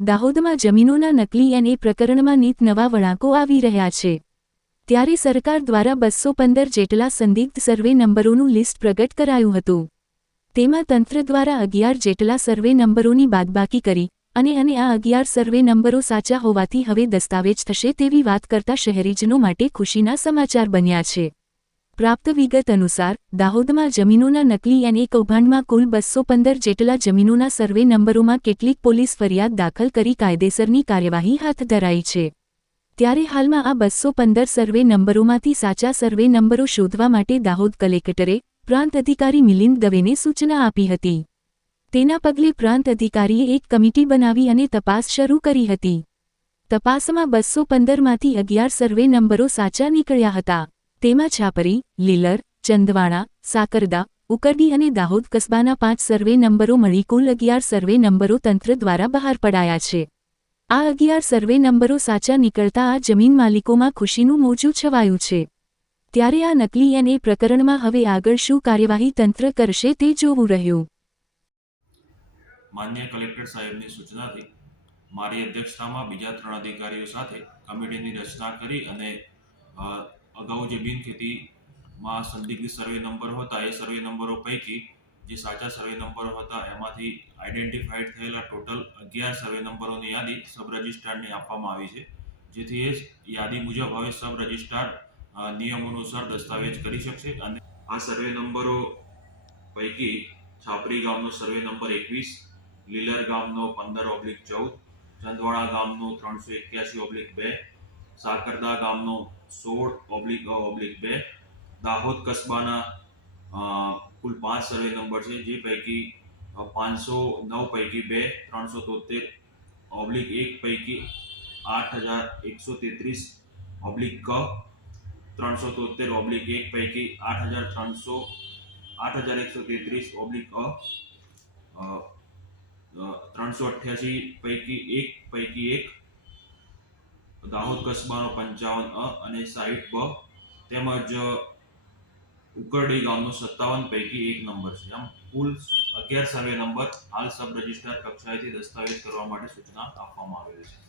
દાહોદમાં જમીનોના નકલી એનએ પ્રકરણમાં નીત નવા વળાંકો આવી રહ્યા છે. ત્યારે સરકાર દ્વારા બસો પંદર જેટલા સંદિગ્ધ સર્વે નંબરોનું લિસ્ટ પ્રગટ કરાયું હતું. તેમાં તંત્ર દ્વારા અગિયાર જેટલા સર્વે નંબરોની બાદબાકી કરી અને અને આ અગિયાર સર્વે નંબરો સાચા હોવાથી હવે દસ્તાવેજ થશે તેવી વાત કરતા શહેરીજનો માટે ખુશીના સમાચાર બન્યા છે. પ્રાપ્ત વિગત અનુસાર, દાહોદમાં જમીનોના નકલી અને કૌભાંડમાં કુલ બસો પંદર જેટલા જમીનોના સર્વે નંબરોમાં કેટલીક પોલીસ ફરિયાદ દાખલ કરી કાયદેસરની કાર્યવાહી હાથ ધરાઈ છે. ત્યારે હાલમાં આ બસો પંદર સર્વે નંબરોમાંથી સાચા સર્વે નંબરો શોધવા માટે દાહોદ કલેક્ટરે પ્રાંત અધિકારી મિલિંદ દવેને સૂચના આપી હતી. તેના પગલે પ્રાંત અધિકારીએ એક કમિટી બનાવી અને તપાસ શરૂ કરી હતી. તપાસમાં બસો પંદરમાંથી અગિયાર સર્વે નંબરો સાચા નીકળ્યા હતા. તેમાં છાપરી, લીલર, ચંદવાણા, સાકરદા, ઉકરડી અને દાહોદ કસ્બાના પાંચ સર્વે નંબરો મળી કુલ અગિયાર સર્વે નંબરો તંત્ર દ્વારા બહાર પડાયા છે. આ અગિયાર સર્વે નંબરો સાચા નીકળતા આ જમીન માલિકોમાં ખુશીનું મોજું છવાયું છે. ત્યારે આ નકલી એનએ પ્રકરણમાં હવે આગળ શું કાર્યવાહી તંત્ર કરશે તે જોવું રહ્યું. માન્ય કલેક્ટર સાહેબની સૂચનાથી મારી અધ્યક્ષતામાં બીજા ત્રણ અધિકારીઓ સાથે કમિટીની રચના કરી અને અગાઉ જે બિનખેતીમાં સંદિગ્ધ સર્વે નંબર હતા, એ સર્વે નંબરો પૈકી જે સાચા સર્વે નંબરો હતા, એમાંથી આઈડેન્ટિફાઈડ થયેલા ટોટલ અગિયાર સર્વે નંબરોની યાદી સબ રજિસ્ટ્રારને આપવામાં આવી છે. જેથી એ યાદી મુજબ હવે સબ રજિસ્ટ્રાર નિયમો અનુસાર દસ્તાવેજ કરી શકશે અને આ સર્વે નંબરો પૈકી છાપરી ગામનો સર્વે નંબર એકવીસ, લીલર ગામનો પંદર ઓબ્લિક ચૌદ, ચંદવાડા ગામનો ત્રણસો એક્યાસી ઓબ્લિક બે સાકરદા ગામનો સોળ ઓબ્લિક ઓબ્લિક બે. દાહોદ કસ્બાના કુલ પાંચ સર્વે નંબર છે, જે પૈકી પાંચસો નવ પૈકી બે, ત્રણસો તોતેર ઓબ્લિક એક પૈકી આઠ હજાર એકસો તેત્રીસ. ઓબ્લિક ક, ત્રણસો તોતેર ઓબ્લિક એક પૈકી આઠ હજાર ત્રણસો, આઠ હજાર એકસો તેત્રીસ. ઓબ્લિક અ, ત્રણસો અઠ્યાસી પૈકી એક પૈકી એક. દાહોદ કસ્બાનો પંચાવન અ અને સાહીઠ બ તેમજ ઉકરડી ગામનો સત્તાવન પૈકી એક નંબર છે. આમ કુલ અગિયાર સર્વે નંબર હાલ સબ રજિસ્ટ્રાર કક્ષાએથી દસ્તાવેજ કરવા માટે સૂચના આપવામાં આવેલી છે.